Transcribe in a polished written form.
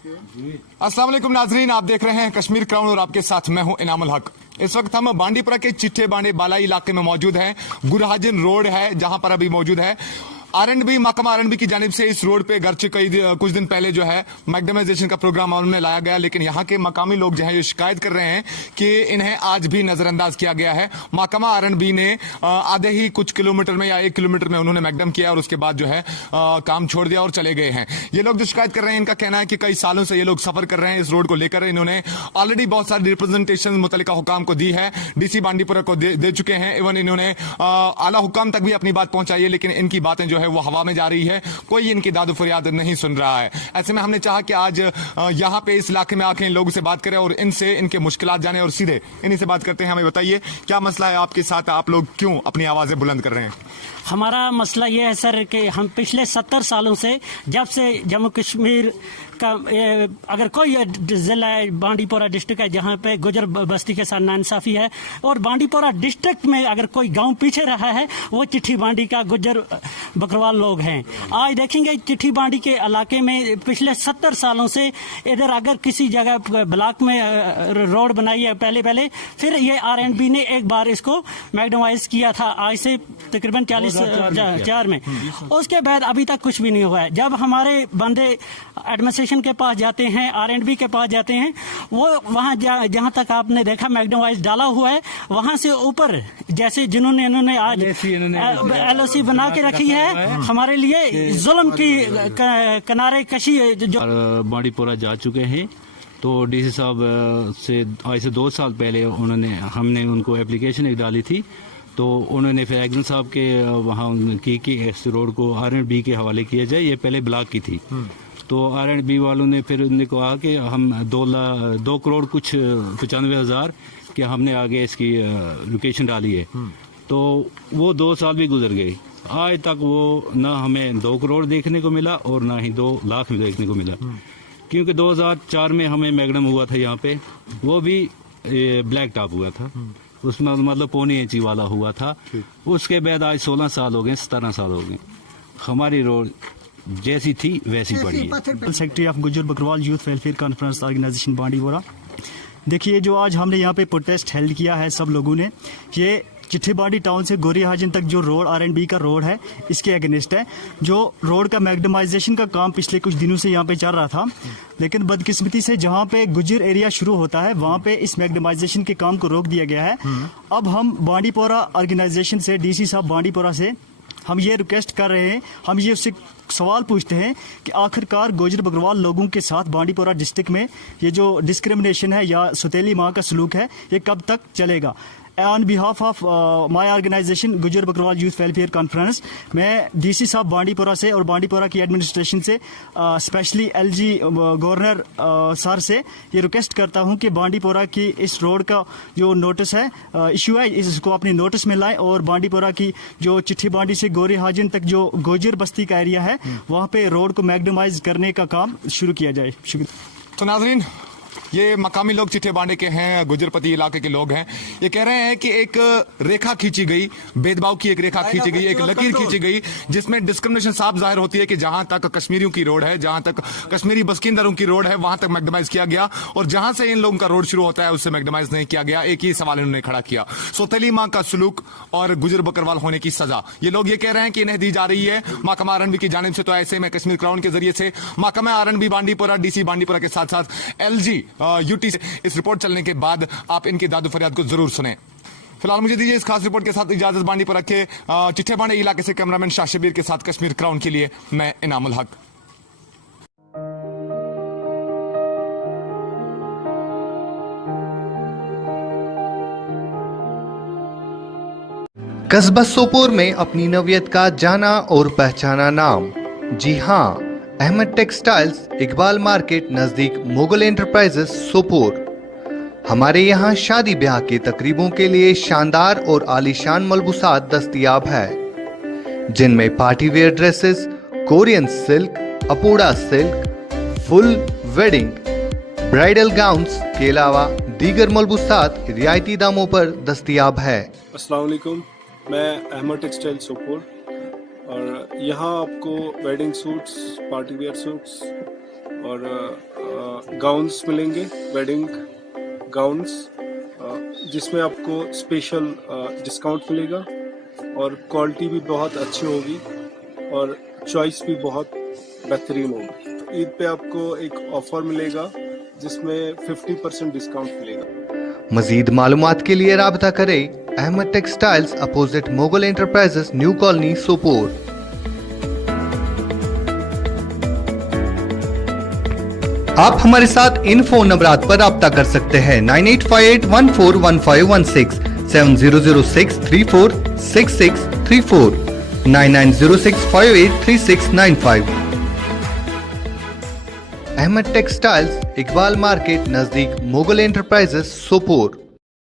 अस्सलाम वालेकुम नाजरीन, आप देख रहे हैं कश्मीर क्राउन और आपके साथ मैं हूं इनामुल हक। इस वक्त हम बांडीपुरा के चिट्ठे बांडे बालाई इलाके में मौजूद हैं। गुरहाजिन रोड है जहां पर अभी मौजूद है। आरएंडबी महकमा आरएंडबी की जानिब से इस रोड पे गर्चे कुछ दिन पहले जो है मैग्डमाइजेशन का प्रोग्राम अमल में लाया गया, लेकिन यहाँ के मकामी लोग जो है ये शिकायत कर रहे हैं कि इन्हें आज भी नजरअंदाज किया गया है। महकमा आरएंडबी ने आधे ही कुछ किलोमीटर में या 1 किलोमीटर में उन्होंने मैग्डम किया और उसके बाद जो है काम छोड़ दिया और चले गए हैं। ये लोग जो शिकायत कर रहे हैं, इनका कहना है कि कई सालों से ये लोग सफर कर रहे हैं इस रोड को लेकर। इन्होंने ऑलरेडी बहुत सारी रिप्रेजेंटेशन मुतल्लिका हुकाम को दी है, डीसी बांडीपुरा को दे चुके हैं। इवन इन्होंने आला हुकाम तक भी अपनी बात पहुंचाई है, लेकिन इनकी बातें जो है वो हवा में जा रही है, कोई इनकी दादू फरियाद नहीं सुन रहा है। ऐसे में हमने चाहा कि आज यहां पे इस इलाके में आके इन लोगों से बात करें और इनसे इनके मुश्किलात जाने और सीधे इन्हीं से बात करते हैं। हमें बताइए क्या मसला है आपके साथ, आप लोग क्यों अपनी आवाजें बुलंद कर रहे हैं? हमारा मसला ये है सर कि हम पिछले 70 सालों से, जब से जम्मू कश्मीर का अगर कोई जिला है, बांडीपोरा डिस्ट्रिक्ट है जहाँ पे गुजर बस्ती के साथ नाइंसाफी है, और बांडीपोरा डिस्ट्रिक्ट में अगर कोई गांव पीछे रहा है वो चिट्ठी बांडी का गुजर बकरवाल लोग हैं। आज देखेंगे चिट्ठी बांडी के इलाके में पिछले 70 सालों से इधर अगर किसी जगह ब्लॉक में रोड बनाई है पहले फिर ये आरएंडबी ने एक बार इसको मैग्डमाइज किया था आज से तकरीबन 44 में। उसके बाद अभी तक कुछ भी नहीं हुआ है। जब हमारे बंदे एडमिनिस्ट्रेशन के पास जाते हैं, आरएंडबी के पास जाते हैं, वो वहां जहां तक आपने देखा मैग्डमाइज डाला हुआ है, वहां से ऊपर जैसे इन्होंने आज एलओसी बना के रखी है हमारे लिए जुल्म की किनारे कशी जो बांडीपुरा जा चुके हैं। तो डीसी साहब से आज से 2 साल पहले हमने उनको एप्लीकेशन एक डाली थी, तो उन्होंने फिर एक्जन साहब के वहाँ की कि इस रोड को आरएंडबी के हवाले किया जाए। ये पहले ब्लॉक की थी, तो आरएंडबी वालों ने फिर उन्होंने कहा कि हम 2 करोड़ कुछ 95,000 कि हमने आगे इसकी लोकेशन डाली है। तो वो 2 साल भी गुजर गए, आज तक वो ना हमें 2 करोड़ देखने को मिला और ना ही 2 लाख देखने को मिला। क्योंकि 2004 में हमें मैग्डम हुआ था यहाँ पे, वो भी ब्लैक टॉप हुआ था, उसमें मतलब 1.25 इंची वाला हुआ था। उसके बाद आज 16 साल हो गए, 17 साल हो गए, हमारी रोड जैसी थी वैसी पड़ी है। Secretary of Gujjar Bakarwal youth welfare conference organisation Bandipora. देखिए, जो आज हमने यहाँ पे प्रोटेस्ट हेल्ड किया है सब लोगों ने, ये चिट्ठी बांडी टाउन से गोरी हाजिन तक जो रोड आरएंडबी का रोड है इसके अगेंस्ट है। जो रोड का मैग्डमाइजेशन का काम पिछले कुछ दिनों से यहाँ पे चल रहा था, लेकिन बदकिस्मती से जहाँ पे गुजर एरिया शुरू होता है वहाँ पे इस मैग्डमाइजेशन के काम को रोक दिया गया है। अब हम बांडीपोरा ऑर्गेनाइजेशन से, डीसी साहब बांडीपोरा से हम ये रिक्वेस्ट कर रहे हैं, हम ये उससे सवाल पूछते हैं कि आखिरकार गुजर बकरवाल लोगों के साथ बांडीपोरा डिस्ट्रिक्ट में ये जो डिस्क्रिमिनेशन है या सुतेली माँ का सलूक है, ये कब तक चलेगा? On behalf of my organisation Gujjar Bakarwal youth welfare conference, मैं डीसी साहब बांडीपोरा से और बांडीपोरा की एडमिनिस्ट्रेशन से, स्पेशली एलजी गवर्नर सर से ये रिक्वेस्ट करता हूं कि बांडीपोरा की इस रोड का जो नोटिस है इशू है, इसको अपनी नोटिस में लाएं और बांडीपोरा की जो चिट्ठी बांडी से गोरी हाजिन तक जो गोजर बस्ती का एरिया है वहां पे रोड को मैग्डमाइज करने का काम शुरू किया जाए। शुक्रिया। तो नाजरीन, ये मकामी लोग चिट्ठे बांडे के हैं, गुजरपति इलाके के लोग हैं। ये कह रहे हैं कि एक रेखा खींची गई, भेदभाव की एक रेखा खींची गई, एक लकीर खींची गई जिसमें डिस्क्रिमिनेशन साफ जाहिर होती है कि जहां तक कश्मीरियों की रोड है, जहां तक कश्मीरी बसकिंदरों की रोड है, वहां तक मैग्डमाइज किया गया, और जहां से इन लोगों का रोड शुरू होता है उससे मैग्डमाइज नहीं किया गया। एक ही सवाल इन्होंने खड़ा किया, सोतेली मां का सलूक और गुजर बकरवाल होने की सजा। ये लोग ये कह रहे हैं कि इन्हें दी जा रही है महकमा आरएंडबी की जानिब से। तो ऐसे में कश्मीर क्राउन के जरिए से महकमा आरएंडबी बांडीपोरा, डीसी बांडीपोरा के साथ साथ एलजी यूटी इस रिपोर्ट चलने के बाद आप इनकी दादू फरियाद को जरूर सुने। फिलहाल मुझे दीजिए इस खास रिपोर्ट के साथ इजाजत। बांडीपोरा के चिट्ठे बांडे इलाके से कैमरामैन शाह शबीर के साथ कश्मीर क्राउन के लिए मैं इनामुल हक। कस्बा सोपोर में अपनी नवियत का जाना और पहचाना नाम, जी हाँ, अहमद टेक्सटाइल्स, इकबाल मार्केट नजदीक मुगल एंटरप्राइजेस सोपोर। हमारे यहाँ शादी ब्याह के तकरीबों के लिए शानदार और आलीशान मलबूसात दस्तयाब है, जिनमें party wear dresses, Korean silk, अपूड़ा silk, full wedding, bridal gowns के अलावा दीगर मलबूसात रियायती दामों पर दस्तयाब है। अस्सलाम वालेकुम, मैं अहमद टेक्सटाइल सोपोर और यहाँ आपको wedding suits, party wear suits और गाउन्स मिलेंगे, वेडिंग गाउन्स, जिसमें आपको स्पेशल डिस्काउंट मिलेगा और क्वालिटी भी बहुत अच्छी होगी और चॉइस भी बहुत बेहतरीन होगी। ईद पे आपको एक ऑफर मिलेगा जिसमें 50% डिस्काउंट मिलेगा। मजीद मालूमात के लिए राबता करें Ahmed textiles opposite Mughal enterprises new colony Sopore. आप हमारे साथ इन फोन नंबरात पर राब्ता कर सकते हैं 9858141516, 7006346634, 9906583695। अहमद टेक्सटाइल्स इकबाल मार्केट नजदीक मुगल एंटरप्राइजेस सोपोर।